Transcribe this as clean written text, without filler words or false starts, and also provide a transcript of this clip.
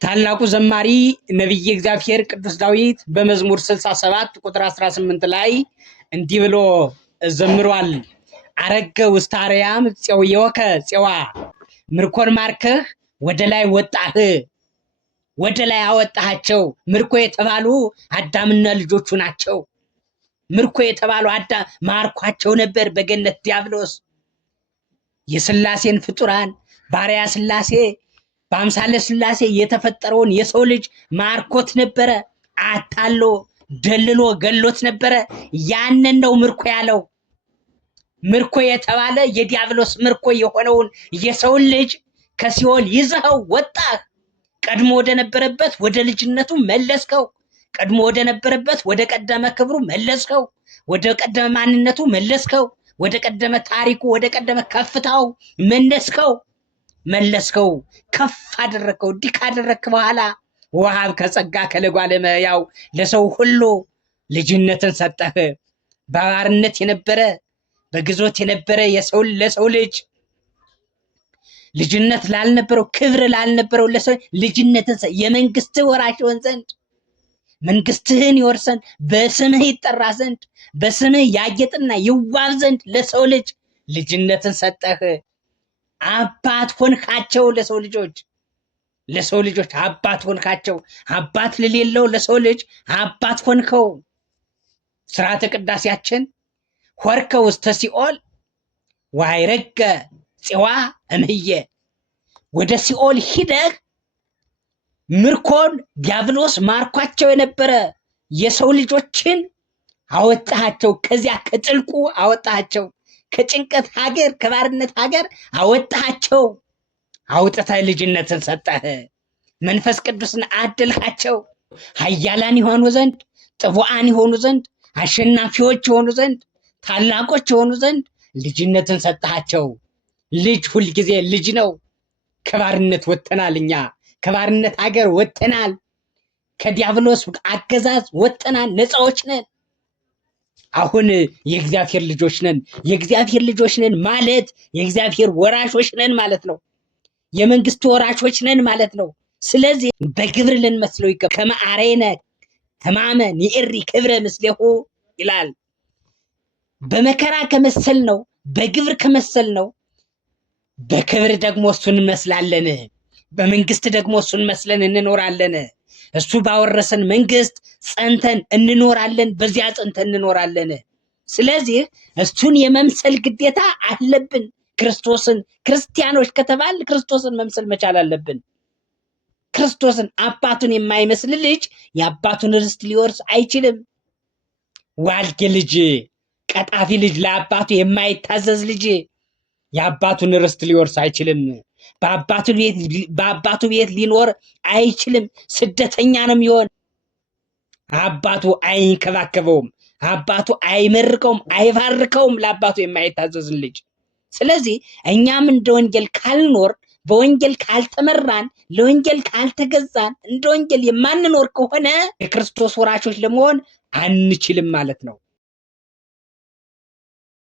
ታላቁ ዘማሪ ነብይ እግዚአብሔር ቅዱስ ዳዊት በመዝሙር 67 ቁጥር 18 ላይ እንዲህ ብሎ ዘምሯል። አረገ ውስተ አርያም ፄውየወከ ፄዋ ምርኮን ማርከህ ወደ ላይ ወጣህ፣ ወደ ላይ አወጣቸው። ምርኮ የተባሉ አዳምና ልጆቹ ናቸው። ምርኮ የተባሉ አዳም ማርኳቸው ነበር በገነት ዲያብሎስ። የሥላሴን ፍጡራን ባሪያ ሥላሴ በአምሳለ ሥላሴ የተፈጠረውን የሰው ልጅ ማርኮት ነበረ። አታሎ ደልሎ ገሎት ነበረ። ያንን ነው ምርኮ ያለው። ምርኮ የተባለ የዲያብሎስ ምርኮ የሆነውን የሰውን ልጅ ከሲኦል ይዘኸው ወጣህ። ቀድሞ ወደ ነበረበት ወደ ልጅነቱ መለስከው። ቀድሞ ወደ ነበረበት ወደ ቀደመ ክብሩ መለስከው። ወደ ቀደመ ማንነቱ መለስከው። ወደ ቀደመ ታሪኩ ወደ ቀደመ ከፍታው መለስከው። ከፍ አደረከው። እንዲህ ካደረክ በኋላ ወሃብ ከጸጋ ከለጓለ እመሕያው ለሰው ሁሉ ልጅነትን ሰጠህ። በባርነት የነበረ በግዞት የነበረ ለሰው ልጅ ልጅነት ላልነበረው ክብር ላልነበረው ለሰው ልጅነትን የመንግስት ወራሽ ይሆን ዘንድ መንግስትህን ይወርሰን በስምህ ይጠራ ዘንድ በስምህ ያጌጥና ይዋብ ዘንድ ለሰው ልጅ ልጅነትን ሰጠህ። አባት ሆንካቸው። ለሰው ልጆች አባት ሆንካቸው። አባት ለሌለው ለሰው ልጅ አባት ሆንከው። ስርዓተ ቅዳሴያችን ሆርከ ውስተ ሲኦል ወአይረገ ፄዋ እምህየ፣ ወደ ሲኦል ሂደህ ምርኮን ዲያብሎስ ማርኳቸው የነበረ የሰው ልጆችን አወጣቸው። ከዚያ ከጥልቁ አወጣቸው። ከጭንቀት ሀገር ከባርነት ሀገር አወጣቸው። አውጥተህ ልጅነትን ሰጠህ። መንፈስ ቅዱስን አደልካቸው። ኃያላን ይሆኑ ዘንድ ጥቡዓን ይሆኑ ዘንድ አሸናፊዎች ይሆኑ ዘንድ ታላቆች ይሆኑ ዘንድ ልጅነትን ሰጣቸው። ልጅ ሁልጊዜ ልጅ ነው። ከባርነት ወጥተናል። እኛ ከባርነት ሀገር ወጥተናል። ከዲያብሎስ አገዛዝ ወጥተናል። ነፃዎች ነን። አሁን የእግዚአብሔር ልጆች ነን። የእግዚአብሔር ልጆች ነን ማለት የእግዚአብሔር ወራሾች ነን ማለት ነው። የመንግስቱ ወራሾች ነን ማለት ነው። ስለዚህ በግብር ልንመስለው ይገባል። ከመ አርአየነ ሕማመ ንዕሪ ክብረ ምስሌሁ ይላል። በመከራ ከመሰል ነው፣ በግብር ከመሰል ነው፣ በክብር ደግሞ እሱን እንመስላለን። በመንግስት ደግሞ እሱን መስለን እንኖራለን። እሱ ባወረሰን መንግስት ጸንተን እንኖራለን። በዚያ ጸንተን እንኖራለን። ስለዚህ እሱን የመምሰል ግዴታ አለብን። ክርስቲያኖች ከተባል ክርስቶስን መምሰል መቻል አለብን። ክርስቶስን አባቱን የማይመስል ልጅ የአባቱን ርስት ሊወርስ አይችልም። ዋልጌ ልጅ፣ ቀጣፊ ልጅ፣ ለአባቱ የማይታዘዝ ልጅ የአባቱን ርስት ሊወርስ አይችልም። በአባቱ ቤት ሊኖር አይችልም። ስደተኛ ነው የሚሆን። አባቱ አይንከባከበውም፣ አባቱ አይመርቀውም፣ አይባርከውም ለአባቱ የማይታዘዝን ልጅ። ስለዚህ እኛም እንደ ወንጌል ካልኖር፣ በወንጌል ካልተመራን፣ ለወንጌል ካልተገዛን፣ እንደ ወንጌል የማንኖር ከሆነ የክርስቶስ ወራሾች ለመሆን አንችልም ማለት ነው።